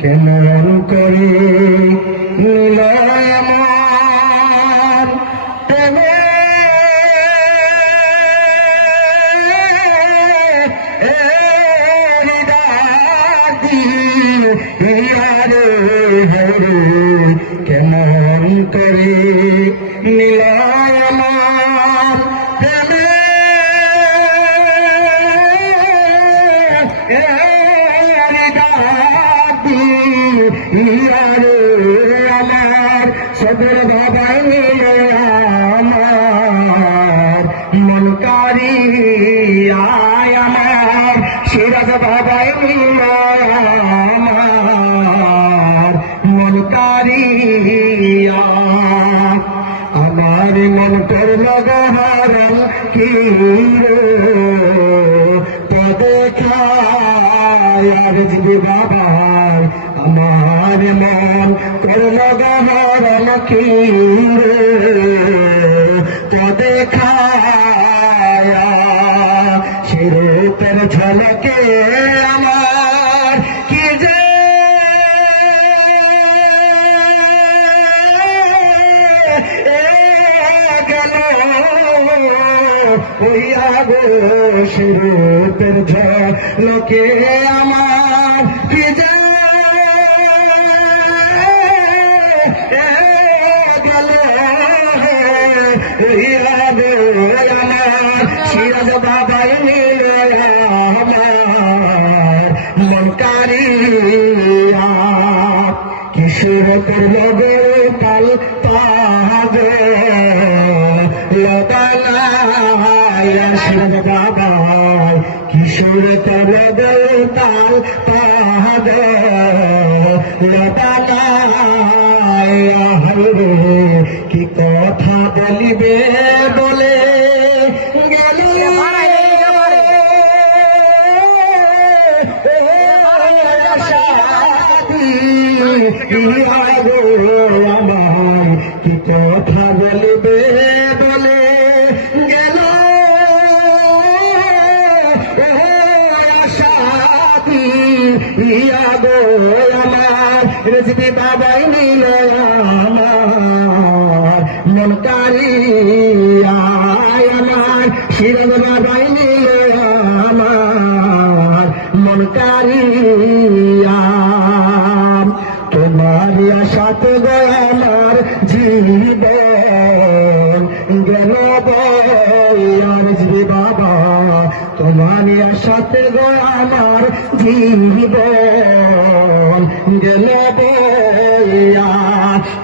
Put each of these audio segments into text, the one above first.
কেমন করে নিল আমার প্রেমের ডাকি হিয়ারে হরে কেমন করে নিল আমার প্রেমের ডাকি হিয়ারে আমার সদর বাবাই নিল আমার মন কারিয়ায় আমার সিরাজ বাবাই নিল আমার মন কারিয়া আমার মন করল গহরম কি পদে খায়ার জিবি বাবা আমার মন করল গহরম কি পদে খায়া শিরূপের ঝলকে আমার কি যে গেল হইয়া গো শিরূপের ঝলকে আমার কি যে গেল হইয়া গো আমার সিরাজ বাবাই নিল আমার মন কারিয়া কিশোর করল গো পাল পাগ লতালায়া সিরাজ বাবা কিশোর করল গো তাল পাগ লতালায়া হরে কি কথা বলিবে বলে গেল আমার কি কথা বলবে বলে গেল সাথী ইয়া গো আমার রেজবি বাবাই নিল আমার মন কারিয়ায় আমার সিরাজ বাবাই নিল আমার মন কারিয়া তোমার আশাতে গো আমার জীবন গেল বয়ার জিবি বাবা তোমার আশাতে গো আমার জীবন গেল বয়া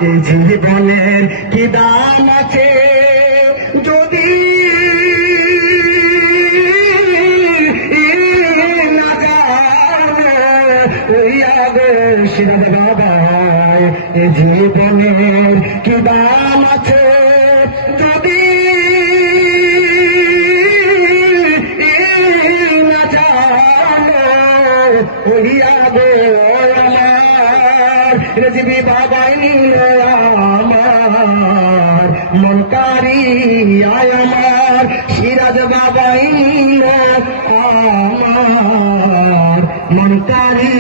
এই জীবনের কি দাম আছে যদি না জানো হইয়া গো সিরাজ বাবা এ জীবনের কি দাম আছে যদি না জানো হইয়া গো আমার রেজবি বাবাই নিল আমার মন কারিয়ায় আমার সিরাজ বাবাই নিল আমার মন কারি